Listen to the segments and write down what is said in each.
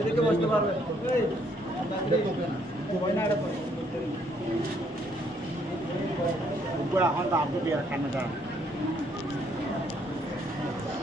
এদিকে বসতে পারবে। এখন তো আপনি বিয়ার খানা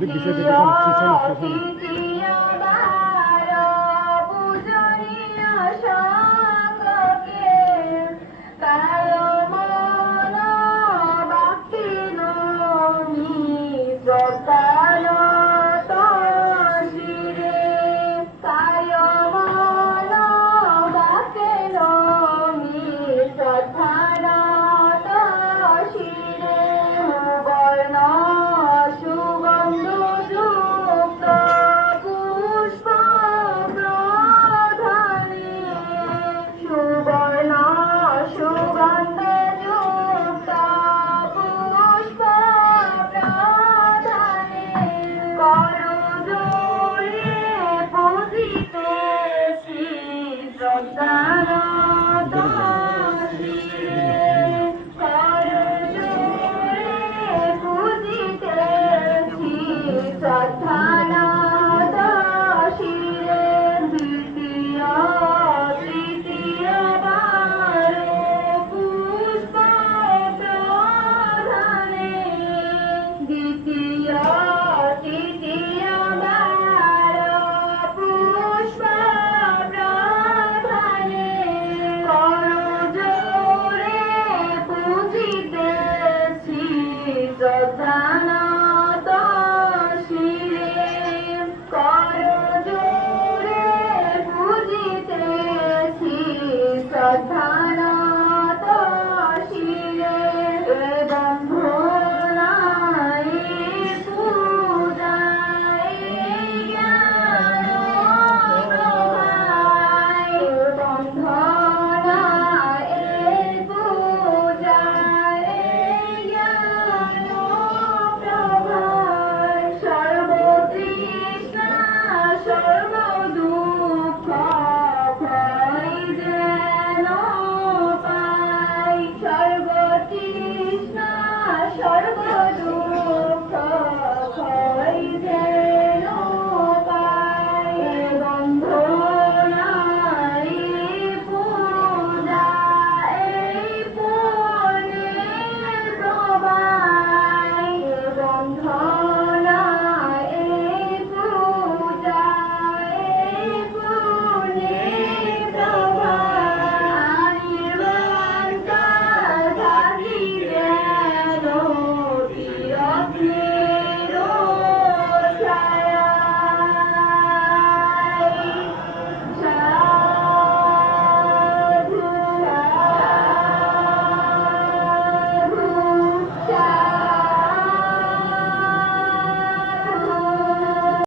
আমাদের বিষয় থেকে ま。